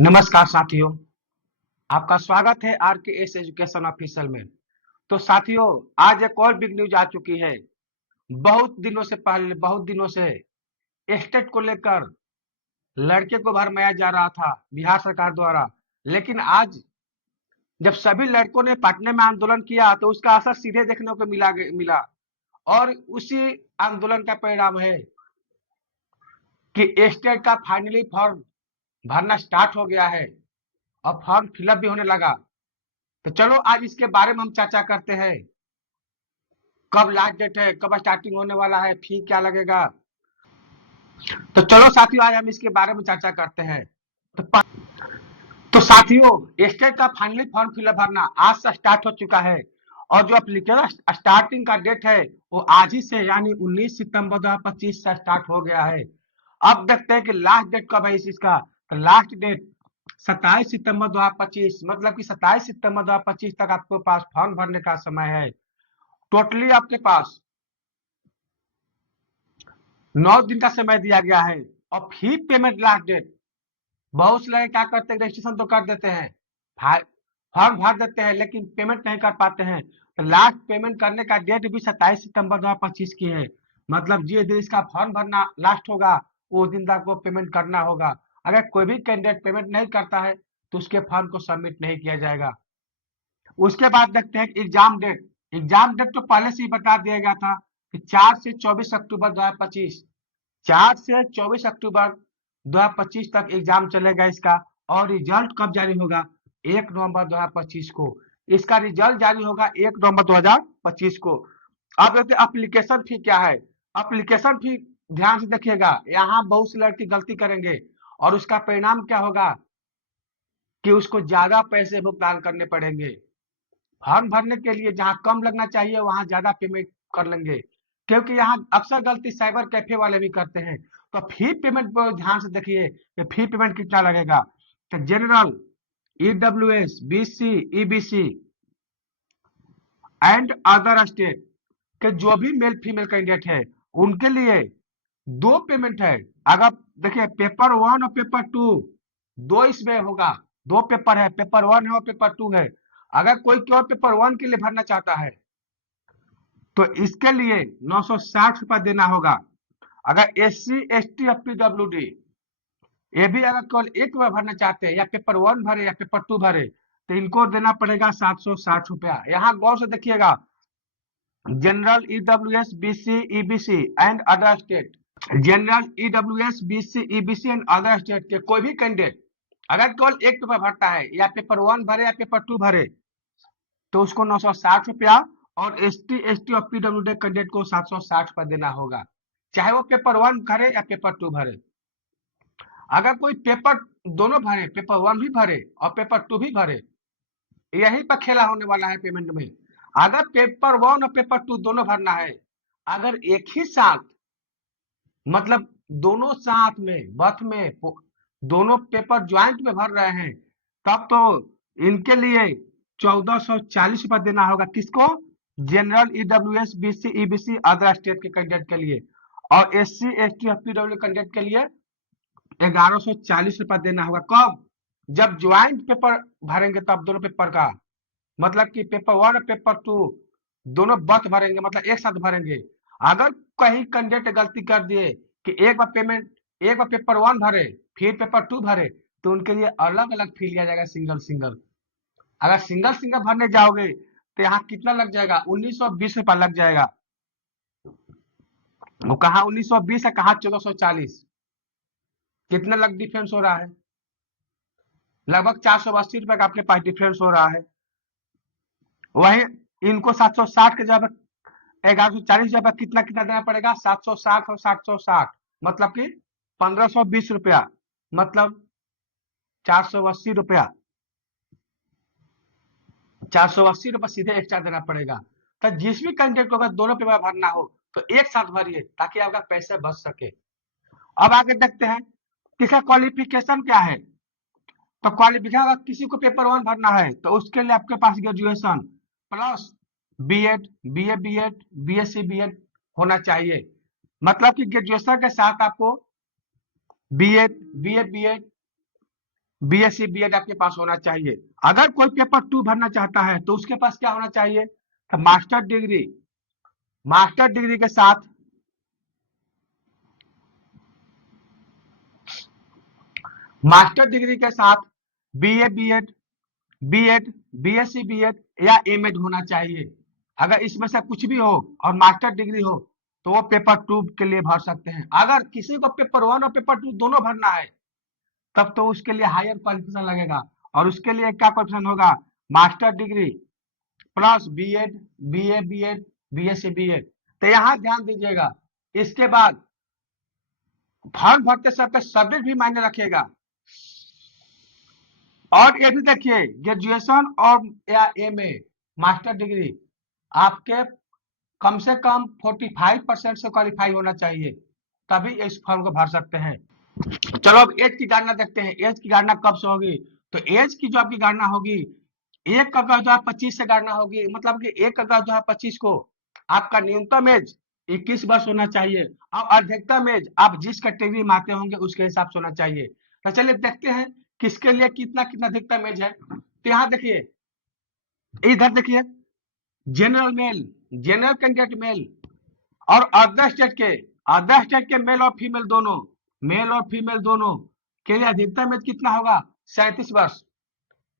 नमस्कार साथियों, आपका स्वागत है आर के एस एजुकेशन ऑफिशियल में। तो साथियों, आज एक और बिग न्यूज आ चुकी है। बहुत दिनों से एस्टेट को लेकर लड़के को भरमाया जा रहा था बिहार सरकार द्वारा, लेकिन आज जब सभी लड़कों ने पटना में आंदोलन किया तो उसका असर सीधे देखने को मिला। और उसी आंदोलन का परिणाम है कि एस्टेट का फाइनली फॉर्म भरना स्टार्ट हो गया है और फॉर्म फिलअप भी होने लगा। तो चलो आज इसके बारे में हम चर्चा करते हैं। कब लास्ट डेट है, कब स्टार्टिंग होने वाला है, फी क्या लगेगा। तो चलो साथियों, आज हम इसके बारे में चर्चा करते हैं। तो, तो साथियों, स्टेट का फाइनली फॉर्म फिलअप भरना आज से स्टार्ट हो चुका है और जो एप्लीकेशन स्टार्टिंग का डेट है वो आज ही से यानी 19 सितंबर 2025 से स्टार्ट हो गया है। अब देखते हैं कि लास्ट डेट कब है इसका। तो लास्ट डेट 27 सितंबर 2025, मतलब कि 27 सितंबर 2025 तक आपके पास फॉर्म भरने का समय है। टोटली आपके पास 9 दिन का समय दिया गया है। और फी पेमेंट लास्ट डेट, बहुत से लोग क्या करते हैं, रजिस्ट्रेशन तो कर देते हैं, फॉर्म भर देते हैं, लेकिन पेमेंट नहीं कर पाते हैं। तो लास्ट पेमेंट करने का डेट भी 27 सितंबर 2025 की है। मतलब जिस दिन इसका फॉर्म भरना लास्ट होगा उस दिन तक वो पेमेंट करना होगा। अगर कोई भी कैंडिडेट पेमेंट नहीं करता है तो उसके फॉर्म को सबमिट नहीं किया जाएगा। उसके बाद देखते हैं एग्जाम डेट। एग्जाम डेट तो पहले से ही बता दिया गया था कि 4 से 24 अक्टूबर 2025, 4 से 24 अक्टूबर 2025 तक एग्जाम चलेगा इसका। और रिजल्ट कब जारी होगा? 1 नवंबर 2025 को इसका रिजल्ट जारी होगा, 1 नवंबर 2025 को। अब देखते एप्लीकेशन फी क्या है। एप्लीकेशन फी ध्यान से देखिएगा, यहाँ बहुत से लड़के गलती करेंगे और उसका परिणाम क्या होगा कि उसको ज्यादा पैसे भुगतान करने पड़ेंगे। फॉर्म भरने के लिए जहां कम लगना चाहिए वहां ज्यादा पेमेंट कर लेंगे, क्योंकि यहाँ अक्सर गलती साइबर कैफे वाले भी करते हैं। तो फी पेमेंट पर ध्यान से देखिए कि फी पेमेंट कितना लगेगा। तो general, EWS, BC, EBC and other state के जो भी मेल फीमेल कैंडिडेट है उनके लिए दो पेमेंट है। अगर देखिए पेपर वन और पेपर टू, दो इसमें होगा। दो पेपर है, पेपर वन है और पेपर टू है। अगर कोई केवल पेपर वन के लिए भरना चाहता है तो इसके लिए 960 रुपया देना होगा। अगर एस सी एस टी और पीडब्ल्यूडी ये भी अगर केवल एक बार भरना चाहते हैं, या पेपर वन भरे या पेपर टू भरे, तो इनको देना पड़ेगा 760 रुपया। यहाँ गौर से देखिएगा, general, EWS, BC, EBC and other state, general, EWS, BC, EBC and other state के कोई भी कैंडिडेट अगर केवल एक पेपर भरता है, या पेपर वन भरे या पेपर टू भरे, तो उसको 960 रुपया। और एस टी और पीडब्ल्यूडी कैंडिडेट को 760 रुपया देना होगा, चाहे वो पेपर वन भरे या पेपर टू भरे। अगर कोई पेपर दोनों भरे, पेपर वन भी भरे और पेपर टू भी भरे, यहीं पर खेला होने वाला है पेमेंट में। अगर पेपर वन और पेपर टू दोनों भरना है, अगर एक ही साथ, मतलब दोनों साथ में बथ में दोनों पेपर ज्वाइंट में भर रहे हैं, तब तो इनके लिए 1440 रुपया देना होगा। किसको? General, EWS, BC, EBC other state के कैंडिडेट के लिए। और एस सी एस टी और पीडब्ल्यू कैंडिडेट के लिए 1140 रुपया देना होगा। कब? जब ज्वाइंट पेपर भरेंगे तब दोनों पेपर का, मतलब कि पेपर वन और पेपर टू दोनों बथ भरेंगे, मतलब एक साथ भरेंगे। अगर कहीं कैंडिडेट गलती कर दिए कि एक बार पेपर वन भरे फिर पेपर टू भरे, तो उनके लिए अलग अलग फी लिया जाएगा, सिंगल सिंगल। अगर सिंगल सिंगल भरने जाओगे तो यहाँ कितना लग जाएगा? 1920 रुपया लग जाएगा। वो कहाँ 1920 है, कहाँ 1440। कितना लग डिफरेंस हो रहा है? लगभग 480 रुपए का आपके पास डिफरेंस हो रहा है। वही इनको 760 के जगह 1140 जगह कितना कितना देना पड़ेगा? 760 और 760, मतलब कि 1520 रुपया, मतलब 480 रुपया। 480 रुपया सीधे एक्स्ट्रा देना पड़ेगा। तो जिस भी कैंडिडेट को अगर दोनों पेपर भरना हो तो एक साथ भरिए ताकि आपका पैसे बच सके। अब आगे देखते हैं किसका क्वालिफिकेशन क्या है। तो क्वालिफिकेशन, अगर किसी को पेपर वन भरना है तो उसके लिए आपके पास graduation plus BEd, BEd, BSc BEd होना चाहिए। मतलब कि ग्रेजुएशन के साथ आपको बीएड, बीएड बीएससी बीएड आपके पास होना चाहिए। अगर कोई पेपर 2 भरना चाहता है तो उसके पास क्या होना चाहिए? तो मास्टर डिग्री के साथ BA BEd BEd BSc BEd या एमएड होना चाहिए। अगर इसमें से कुछ भी हो और मास्टर डिग्री हो तो वो पेपर 2 के लिए भर सकते हैं। अगर किसी को पेपर 1 और पेपर 2 दोनों भरना है तब तो उसके लिए हायर क्वालिफिकेशन लगेगा, और उसके लिए क्या क्वालिफिकेशन होगा? Master degree plus BEd BA BEd BSc BEd. तो यहाँ ध्यान दीजिएगा, इसके बाद फॉर्म भरते समय सब्जेक्ट भी मायने रखेगा। और ये भी देखिए, ग्रेजुएशन और या एमए मास्टर डिग्री आपके कम से कम 45% से क्वालिफाई होना चाहिए, तभी इस फॉर्म को भर सकते हैं। चलो अब एज की गणना देखते हैं। एज की गणना कब से होगी? तो एज की जो आपकी गणना होगी 1 अगस्त 2025 से गणना होगी। मतलब कि 1 अगस्त 2025 को आपका न्यूनतम एज 21 वर्ष होना चाहिए और अधिकतम एज आप जिस कैटेगरी में आते होंगे उसके हिसाब से होना चाहिए। तो चलिए देखते हैं किसके लिए कितना कितना अधिकतम एज है। तो यहाँ देखिए, इधर देखिए, जनरल कैंडिडेट मेल और अदर स्टेट के मेल और फीमेल दोनों के लिए अधिकतम एज कितना होगा? 37 वर्ष।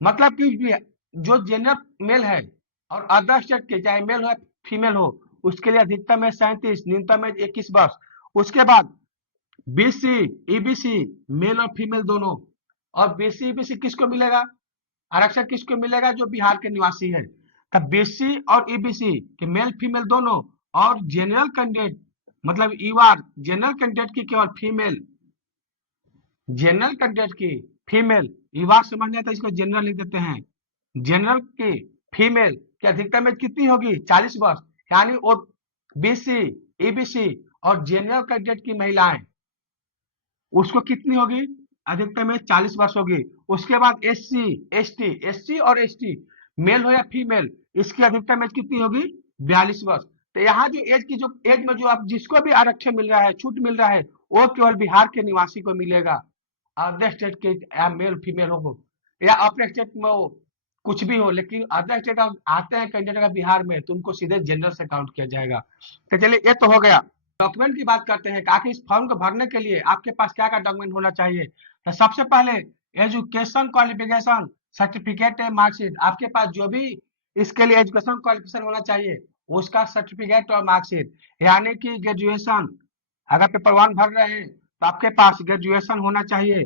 मतलब कि जो जनरल मेल है और अदर स्टेट के चाहे मेल हो फीमेल हो उसके लिए अधिकतम एज 37, न्यूनतम एज 21 वर्ष। उसके बाद बीसी ईबीसी मेल और फीमेल दोनों, और बीसी ईबीसी किसको मिलेगा? आरक्षण किसको मिलेगा? जो बिहार के निवासी है। तब बीसी और ईबीसी के मेल फीमेल दोनों, और जनरल कैंडिडेट मतलब यूआर जनरल कैंडिडेट की केवल फीमेल, जनरल कैंडिडेट की फीमेल, यूआर समझ आता है इसको जनरल लिख देते हैं। जनरल की फीमेल की अधिकतम एज कितनी होगी? 40 वर्ष। यानी वो बीसी ईबीसी और जनरल कैंडिडेट की महिलाएं उसको कितनी होगी? अधिकतम एज 40 वर्ष होगी। उसके बाद एससी और एसटी मेल हो या फीमेल इसकी अधिकतम एज कितनी होगी? 42 वर्ष। तो यहाँ जो एज में जो आप जिसको भी आरक्षण मिल रहा है, छूट मिल रहा है, वो केवल बिहार के निवासी को मिलेगा। अदर स्टेट के या मेल फीमेल हो या अपने स्टेट में हो कुछ भी हो, लेकिन अदर स्टेट आते हैं कैंडिडेट का बिहार में तो उनको सीधे जनरल से काउंट किया जाएगा। तो चलिए ये तो हो गया। डॉक्यूमेंट की बात करते हैं कि आखिर इस फॉर्म को भरने के लिए आपके पास क्या क्या डॉक्यूमेंट होना चाहिए। तो सबसे पहले एजुकेशन क्वालिफिकेशन सर्टिफिकेट है, मार्कशीट। आपके पास जो भी इसके लिए एजुकेशन क्वालिफिकेशन होना चाहिए उसका सर्टिफिकेट और मार्कशीट। यानी कि ग्रेजुएशन, अगर पेपर 1 भर रहे हैं तो आपके पास ग्रेजुएशन होना चाहिए,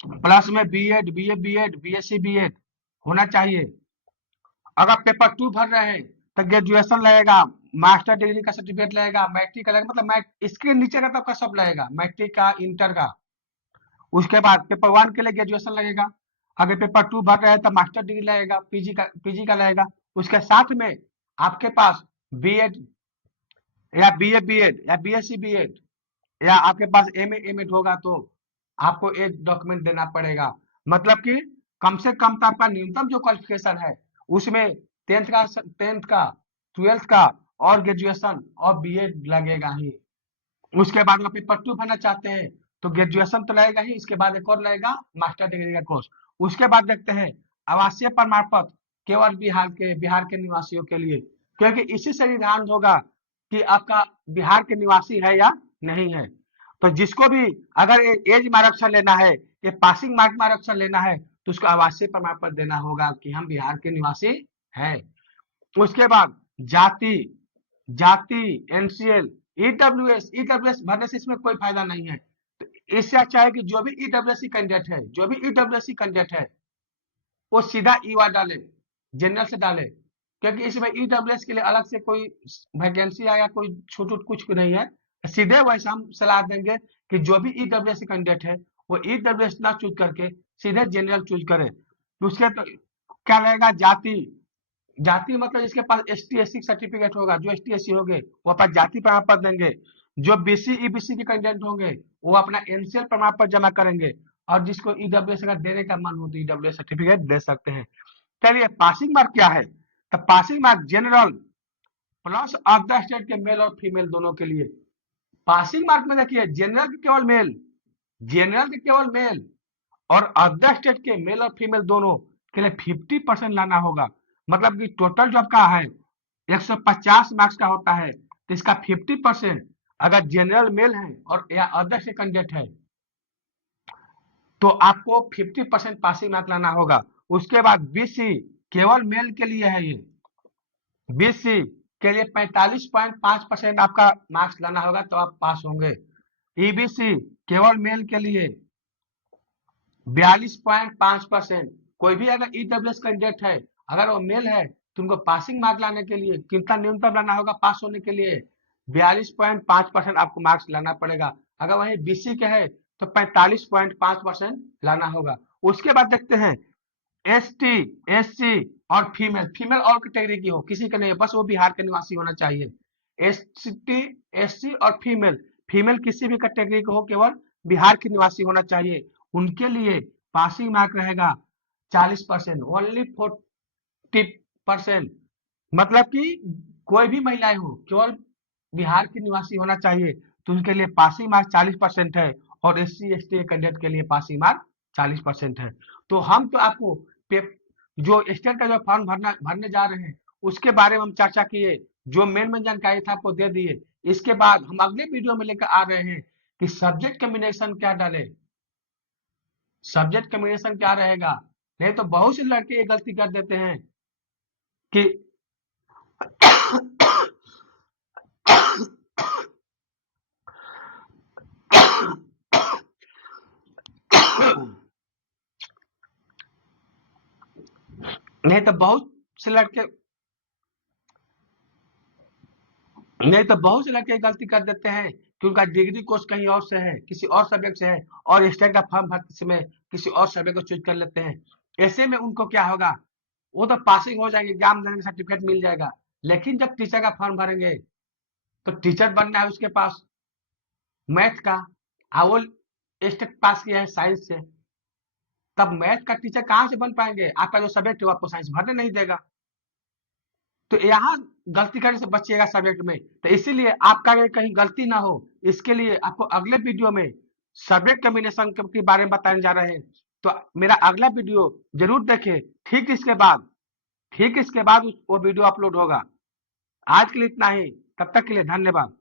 प्लस में BEd BA BEd BSc BEd होना चाहिए। अगर पेपर 2 भर रहे हैं तो ग्रेजुएशन लगेगा, मास्टर डिग्री का सर्टिफिकेट लगेगा, मैट्रिक का लगेगा, मतलब इसके नीचे का आपका सब लगेगा, मैट्रिक का, इंटर का। उसके बाद पेपर 1 के लिए ग्रेजुएशन लगेगा। अगर पेपर 2 भर रहे हैं तो मास्टर डिग्री लगेगा, पीजी का लगेगा। उसके साथ में आपके पास बीएड या बीए बीएड या बीएससी बीएड या आपके पास एमए एमएड होगा तो आपको एक डॉक्यूमेंट देना पड़ेगा। मतलब कि कम से कम तो आपका न्यूनतम जो क्वालिफिकेशन है उसमें 10th का 12th का और ग्रेजुएशन और बीएड लगेगा ही। उसके बाद में पेपर 2 भरना चाहते हैं तो ग्रेजुएशन तो लगेगा ही, इसके बाद एक और लगेगा मास्टर डिग्री का कोर्स। उसके बाद देखते हैं आवासीय प्रमाण पत्र केवल बिहार के निवासियों के लिए, क्योंकि इसी से निर्धारण होगा कि आपका बिहार के निवासी है या नहीं है। तो जिसको भी अगर एज में आरक्षण लेना है, ये पासिंग मार्क में आरक्षण लेना है तो उसको आवासीय प्रमाण पत्र देना होगा कि हम बिहार के निवासी हैं। उसके बाद जाति जाति एनसीएल ईडब्ल्यूएस भरने से इसमें कोई फायदा नहीं है। तो इससे अच्छा है कि जो भी ईडब्ल्यूएस कैंडिडेट है वो सीधा ईवा डाले, जनरल से डाले, क्योंकि इसमें ईडब्ल्यूएस के लिए अलग से कोई वैकेंसी आया कोई छूट कुछ नहीं है। सीधे वैसे हम सलाह देंगे कि जो भी ईडब्ल्यूएस कैंडिडेट है वो ईडब्ल्यूएस ना चूज करके सीधे जनरल चूज करे। उसके तो क्या लगेगा? जाति मतलब जिसके पास एसटी एससी सर्टिफिकेट होगा, जो एसटी एससी होंगे वो अपना जाति प्रमाण पत्र देंगे। जो बीसी ईबीसी के कैंडिडेट होंगे वो अपना एनसीएल प्रमाण पत्र जमा करेंगे, और जिसको ईडब्ल्यूएस अगर देने का मन हो तो ईडब्ल्यूएस सर्टिफिकेट दे सकते हैं। चलिए पासिंग मार्क क्या है? तो passing mark general plus other state के मेल और फीमेल दोनों के लिए। पासिंग मार्क में देखिए जनरल के केवल मेल और अदर स्टेट के मेल और फीमेल दोनों के लिए 50% लाना होगा। मतलब कि टोटल जो आपका है 150 मार्क्स का होता है, तो इसका 50% अगर जनरल मेल है और या अदर स्टेट कैंडिडेट है तो आपको 50% पासिंग मार्क लाना होगा। उसके बाद बीसी केवल मेल के लिए है, ये बीसी के लिए 45.5% आपका मार्क्स लाना होगा तो आप पास होंगे। ईबीसी केवल मेल के लिए 42.5%। कोई भी अगर ईडब्ल्यूएस कैंडिडेट है, अगर वो मेल है तो उनको पासिंग मार्क लाने के लिए कितना न्यूनतम लाना होगा पास होने के लिए? 42.5% आपको मार्क्स लाना पड़ेगा। अगर वही बीसी के है तो 45.5% लाना होगा। उसके बाद देखते हैं एसटी, एससी और फीमेल। फीमेल और कैटेगरी की हो, किसी का नहीं, बस वो बिहार के निवासी होना चाहिए। एसटी, एससी और फीमेल, फीमेल किसी भी कैटेगरी का हो, केवल बिहार के निवासी होना चाहिए। उनके लिए पासिंग मार्क रहेगा 40%, ओनली 40%। मतलब कि कोई भी महिलाएं हो, केवल बिहार के निवासी होना चाहिए, तो उनके लिए पासिंग मार्क 40% है। और एससी एसटी कैंडिडेट के लिए पासिंग मार्क 40% है। तो हम तो आपको जो स्टेट का जो फॉर्म भरने जा रहे हैं उसके बारे में हम चर्चा किए, जो मेन जानकारी था आपको दे दिए। इसके बाद हम अगले वीडियो में लेकर आ रहे हैं कि सब्जेक्ट कॉम्बिनेशन क्या डाले, सब्जेक्ट कॉम्बिनेशन क्या रहेगा। नहीं तो बहुत से लड़के ये गलती कर देते हैं कि नहीं तो बहुत से लड़के नहीं तो बहुत से लड़के गलती कर देते हैं कि उनका डिग्री कोर्स कहीं और से है, किसी और सब्जेक्ट से है, और स्टेट का फॉर्म भरते समय किसी और सब्जेक्ट को चूज कर लेते हैं। ऐसे में उनको क्या होगा, वो तो पासिंग हो जाएंगे, एग्जाम देने का सर्टिफिकेट मिल जाएगा, लेकिन जब टीचर का फॉर्म भरेंगे तो टीचर बनना है उसके पास मैथ का, वो स्टेट पास किया है साइंस से, तब मैथ का टीचर कहाँ से बन पाएंगे? आपका जो सब्जेक्ट है आपको साइंस भरने नहीं देगा। तो यहाँ गलती करने से बचिएगा सब्जेक्ट में। तो इसीलिए आपका कहीं गलती ना हो, इसके लिए आपको अगले वीडियो में सब्जेक्ट कॉम्बिनेशन के बारे में बताने जा रहे हैं। तो मेरा अगला वीडियो जरूर देखें। ठीक इसके बाद वो वीडियो अपलोड होगा। आज के लिए इतना ही, तब तक के लिए धन्यवाद।